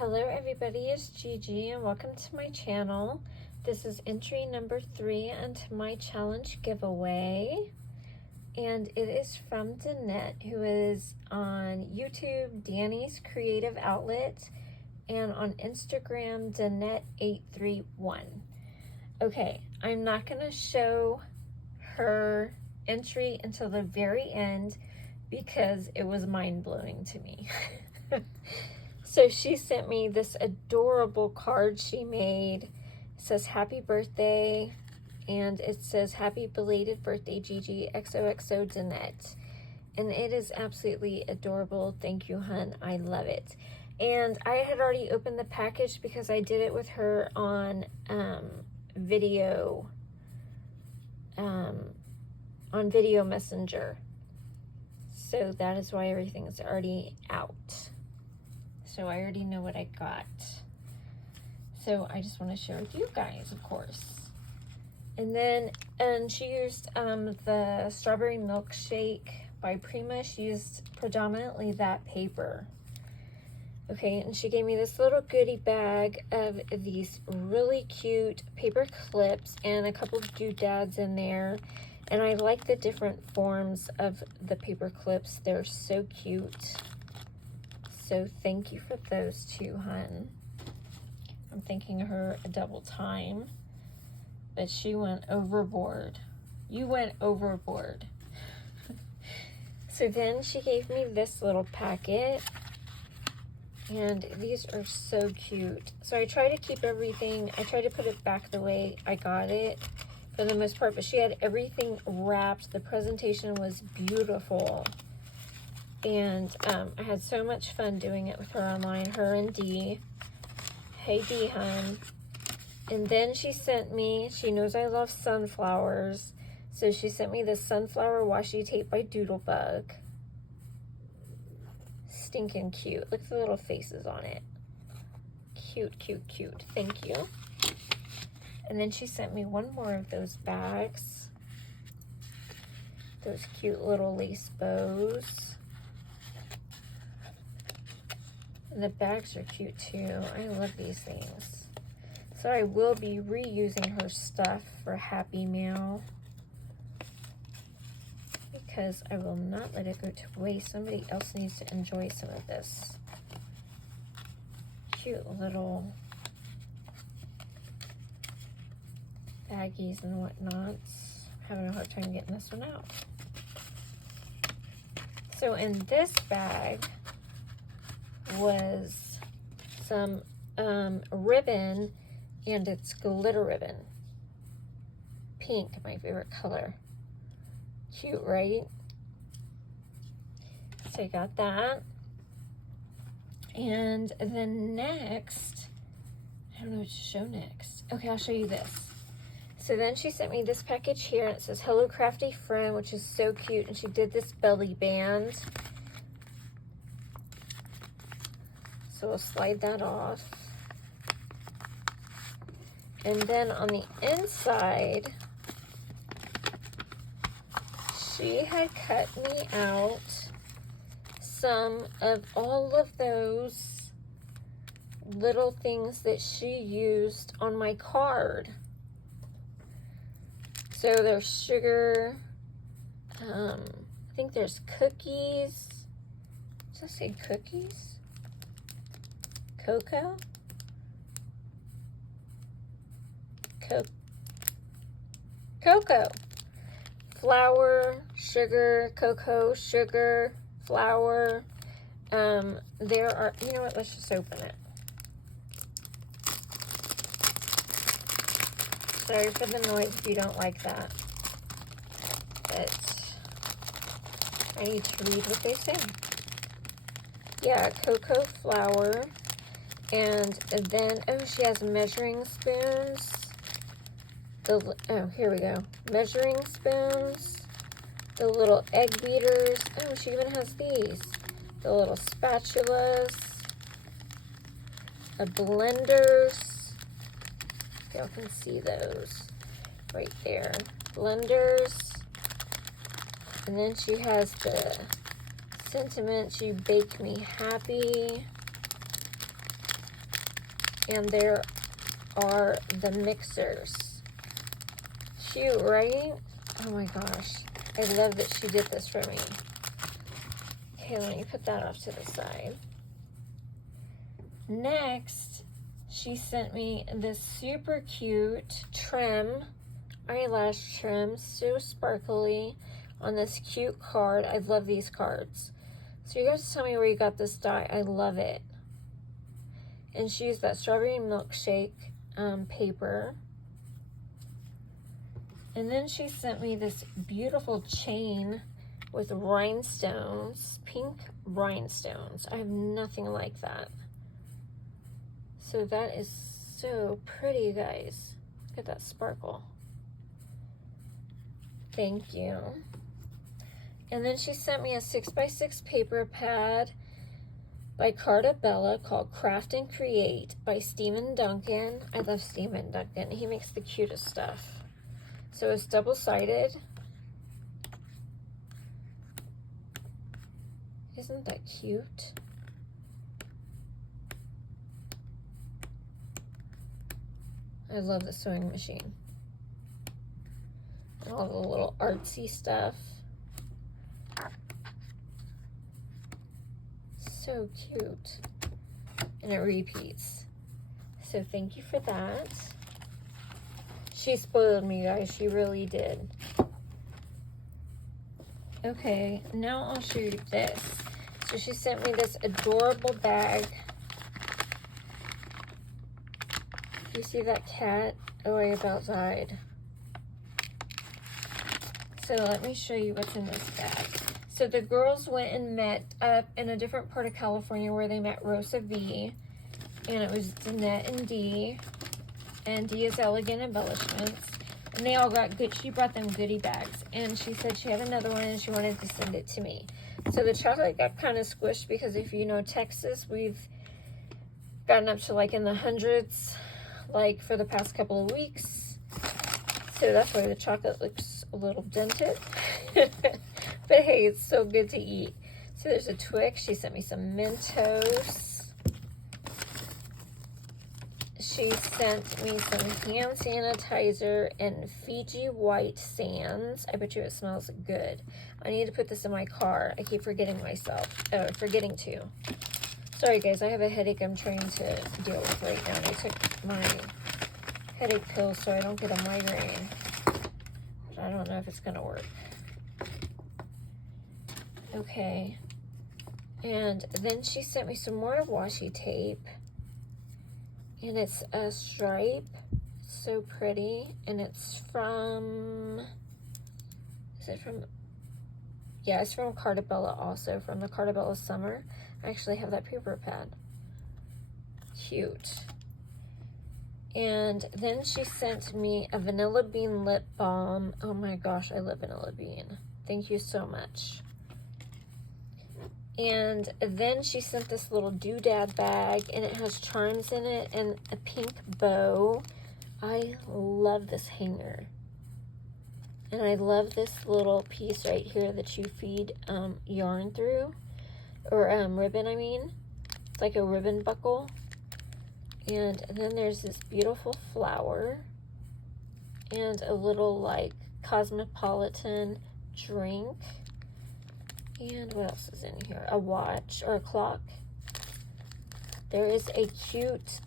Hello everybody, it's Gigi and welcome to my channel. This is entry number 3 into my challenge giveaway. And it is from Dannette, who is on YouTube, Danniescreativeoutlet, and on Instagram, Dannette831. Okay, I'm not going to show her entry until the very end because it was mind-blowing to me. So she sent me this adorable card she made. It says happy birthday, and it says happy belated birthday Gigi, XOXO Dannette. And it is absolutely adorable. Thank you, hun. I love it. And I had already opened the package because I did it with her on video messenger. So that is why everything is already out. So I already know what I got. So I just want to share with you guys, of course. And she used the strawberry milkshake by Prima. She used predominantly that paper. Okay, and she gave me this little goodie bag of these really cute paper clips and a couple of doodads in there. And I like the different forms of the paper clips. They're so cute. So thank you for those two, hun. I'm thanking her a double time, but she went overboard. You went overboard. So then she gave me this little packet, and these are so cute. So I try to keep everything, I try to put it back the way I got it for the most part, but she had everything wrapped. The presentation was beautiful. And I had so much fun doing it with her online, her and Dee. Hey, Dee, hun. And then she sent me, she knows I love sunflowers, so she sent me this sunflower washi tape by Doodlebug. Stinking cute. Look at the little faces on it. Cute, cute, cute. Thank you. And then she sent me one more of those bags. Those cute little lace bows. And the bags are cute too. I love these things. So I will be reusing her stuff for Happy Mail because I will not let it go to waste. Somebody else needs to enjoy some of this. Cute little baggies and whatnots. Having a hard time getting this one out. So in this bag was some ribbon, and it's glitter ribbon. Pink, my favorite color. Cute, right? So I got that. And then next, I don't know what to show next. Okay, I'll show you this. So then she sent me this package here, and it says hello crafty friend, which is so cute, and she did this belly band. So we'll slide that off. And then on the inside, she had cut me out some of all of those little things that she used on my card. So there's sugar, I think there's cookies. Does that say cookies? Cocoa? Cocoa. Flour, sugar, cocoa, sugar, flour. There are, you know what, let's just open it. Sorry for the noise if you don't like that. But I need to read what they say. Yeah, cocoa flour. And then, oh, she has measuring spoons. Oh, here we go. Measuring spoons. The little egg beaters. Oh, she even has these. The little spatulas. Blenders. Y'all can see those right there. Blenders. And then she has the sentiment, you bake me happy. And there are the mixers. Cute, right? Oh my gosh. I love that she did this for me. Okay, let me put that off to the side. Next, she sent me this super cute trim, eyelash trim, so sparkly, on this cute card. I love these cards. So you guys tell me where you got this die. I love it. And she used that strawberry milkshake paper. And then she sent me this beautiful chain with rhinestones, pink rhinestones. I have nothing like that. So that is so pretty, you guys. Look at that sparkle. Thank you. And then she sent me a 6x6 paper pad by Cartabella called Craft and Create by Stephen Duncan. I love Stephen Duncan. He makes the cutest stuff. So it's double-sided. Isn't that cute? I love the sewing machine. And all the little artsy stuff. So cute. And it repeats. So thank you for that. She spoiled me, guys. She really did. Okay, now I'll show you this. So she sent me this adorable bag. You see that cat? Oh, I about died. So let me show you what's in this bag. So the girls went and met up in a different part of California where they met Rosa V. And it was Dannette and Dee. And Dee is Elegant Embellishments. And they all got good, she brought them goodie bags. And she said she had another one and she wanted to send it to me. So the chocolate got kind of squished because if you know Texas, we've gotten up to like in the hundreds, like for the past couple of weeks. So that's why the chocolate looks a little dented. But hey, it's so good to eat. So there's a Twix. She sent me some Mentos. She sent me some hand sanitizer and Fiji white sands. I bet you it smells good. I need to put this in my car. I keep forgetting forgetting to. Sorry guys, I have a headache I'm trying to deal with right now. I took my headache pills so I don't get a migraine. I don't know if it's gonna work. Okay. And then she sent me some more washi tape. And it's a stripe. It's so pretty. And it's from, is it from, yeah, it's from Cartabella also, from the Cartabella Summer. I actually have that paper pad. Cute. And then she sent me a vanilla bean lip balm. Oh my gosh, I love vanilla bean. Thank you so much. And then she sent this little doodad bag, and it has charms in it and a pink bow. I love this hanger. And I love this little piece right here that you feed yarn through. Or ribbon, I mean. It's like a ribbon buckle. And then there's this beautiful flower. And a little like cosmopolitan drink. And what else is in here? A watch or a clock. There is a cute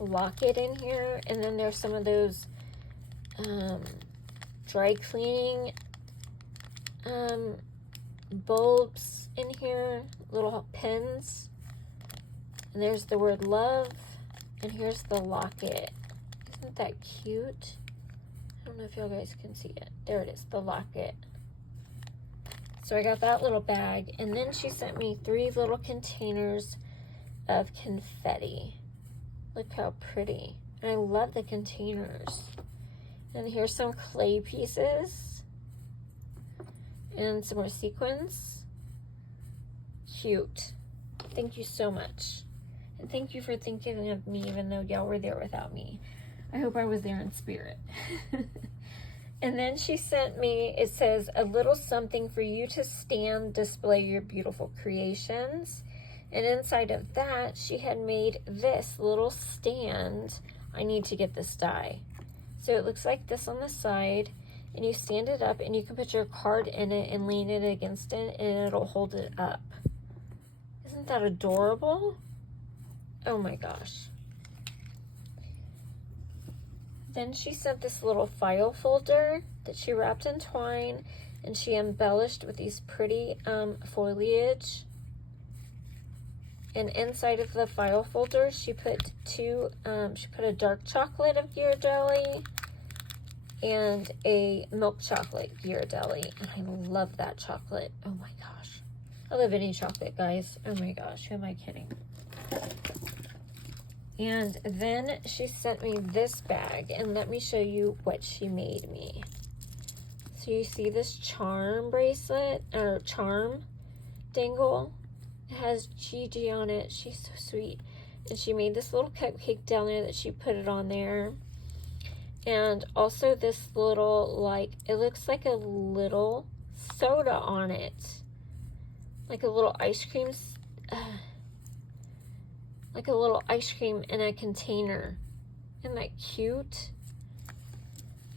locket in here. And then there's some of those dry cleaning bulbs in here. Little pins. And there's the word love. And here's the locket. Isn't that cute? I don't know if y'all guys can see it. There it is, the locket. So I got that little bag, and then she sent me 3 little containers of confetti. Look how pretty. And I love the containers. And here's some clay pieces. And some more sequins. Cute. Thank you so much. And thank you for thinking of me, even though y'all were there without me. I hope I was there in spirit. And then she sent me, it says, a little something for you to stand, display your beautiful creations. And inside of that, she had made this little stand. I need to get this die. So it looks like this on the side, and you stand it up and you can put your card in it and lean it against it and it'll hold it up. Isn't that adorable? Oh my gosh. Then she sent this little file folder that she wrapped in twine, and she embellished with these pretty foliage. And inside of the file folder, she put she put a dark chocolate of Ghirardelli and a milk chocolate Ghirardelli. And I love that chocolate. Oh my gosh. I love any chocolate, guys. Oh my gosh, who am I kidding? And then she sent me this bag, and let me show you what she made me. So you see this charm bracelet, or charm dangle. It has Gigi on it. She's so sweet. And she made this little cupcake down there that she put it on there. And also this little, like, it looks like a little soda on it. Like a little ice cream, like a little ice cream in a container. Isn't that cute?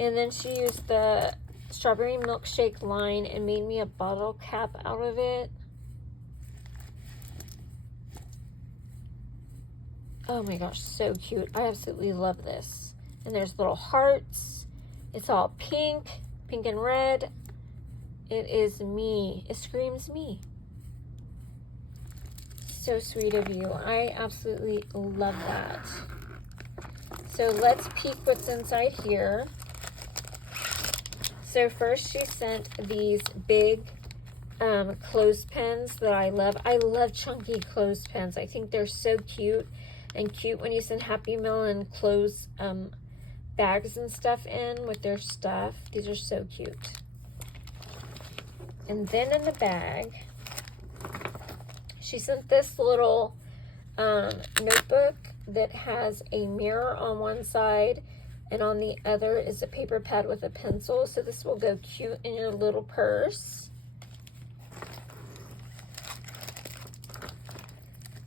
And then she used the strawberry milkshake line and made me a bottle cap out of it. Oh my gosh, so cute. I absolutely love this. And there's little hearts. It's all pink, pink and red. It is me. It screams me. So sweet of you. I absolutely love that. So let's peek what's inside here. So first she sent these big clothespins that I love. I love chunky clothespins. I think they're so cute. And cute when you send Happy Meal and clothes bags and stuff in with their stuff. These are so cute. And then in the bag, she sent this little notebook that has a mirror on one side, and on the other is a paper pad with a pencil. So this will go cute in your little purse.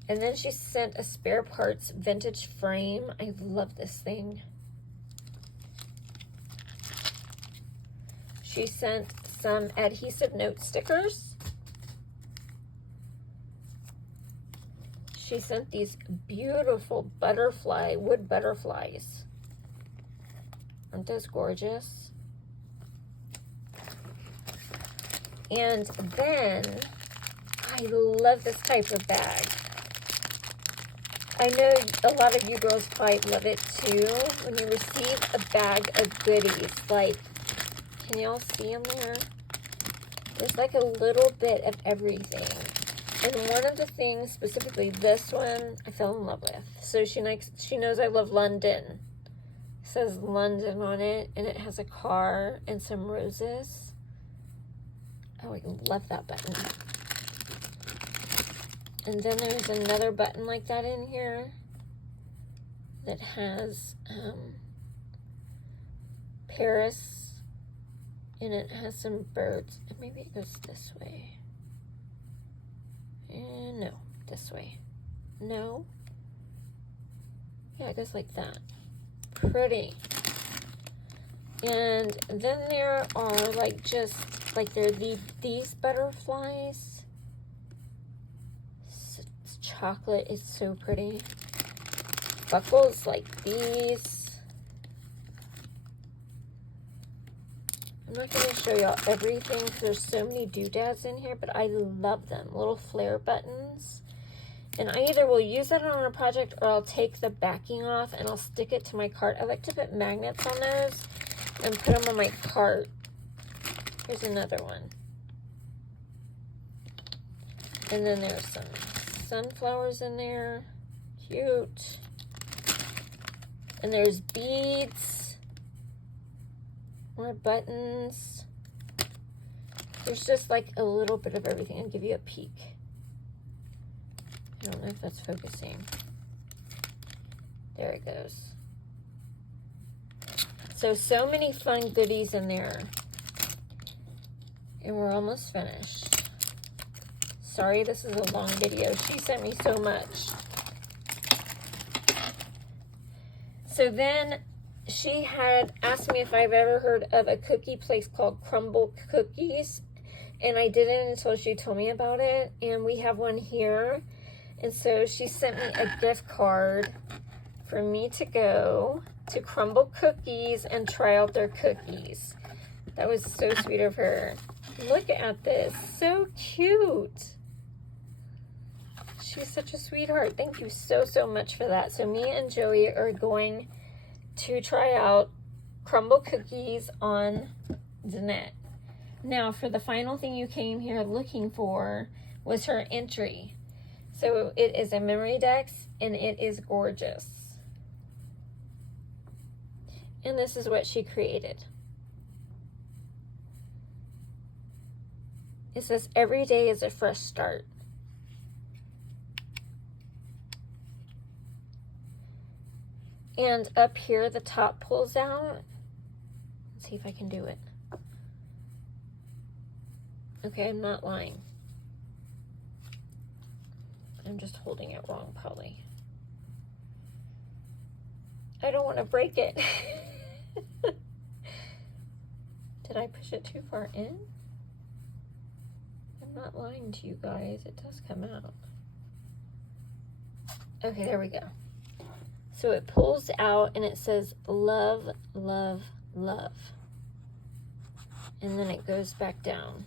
And then she sent a spare parts vintage frame. I love this thing. She sent some adhesive note stickers. She sent these beautiful wood butterflies. Aren't those gorgeous? And then, I love this type of bag. I know a lot of you girls probably love it too, when you receive a bag of goodies. Like, can y'all see them there? There's like a little bit of everything. And one of the things, specifically this one, I fell in love with. So she knows I love London. It says London on it, and it has a car and some roses. Oh, I love that button. And then there's another button like that in here that has Paris, and it has some birds. And maybe it goes this way. And no, this way. No. Yeah, it goes like that. Pretty. And then there are like there are these butterflies. Chocolate is so pretty. Buckles like these. I'm not going to show y'all everything because there's so many doodads in here, but I love them. Little flare buttons. And I either will use it on a project or I'll take the backing off and I'll stick it to my cart. I like to put magnets on those and put them on my cart. Here's another one. And then there's some sunflowers in there. Cute. And there's beads. More buttons. There's just like a little bit of everything. I'll give you a peek. I don't know if that's focusing. There it goes. So many fun goodies in there. And we're almost finished. sorry, this is a long video. She sent me so much. So then she had asked me if I've ever heard of a cookie place called crumbl Cookies. And I didn't until she told me about it. And we have one here. And so she sent me a gift card for me to go to crumbl Cookies and try out their cookies. That was so sweet of her. Look at this. So cute. She's such a sweetheart. Thank you so, so much for that. So me and Joey are going to try out crumbl Cookies on Dannette. Now, for the final thing you came here looking for was her entry. So it is a memorydex, and it is gorgeous. And this is what she created. It says, every day is a fresh start. And up here, the top pulls out. Let's see if I can do it. Okay, I'm not lying. I'm just holding it wrong, probably. I don't want to break it. Did I push it too far in? I'm not lying to you guys. It does come out. Okay, there we go. So it pulls out and it says love, love, love. And then it goes back down.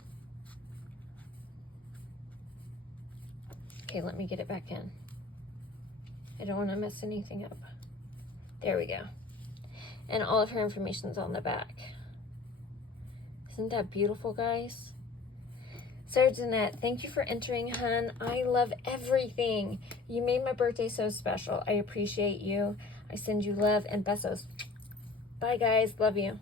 Okay, let me get it back in. I don't want to mess anything up. There we go. And all of her information's on the back. Isn't that beautiful, guys? So, Dannette, thank you for entering, hun. I love everything. You made my birthday so special. I appreciate you. I send you love and besos. Bye, guys. Love you.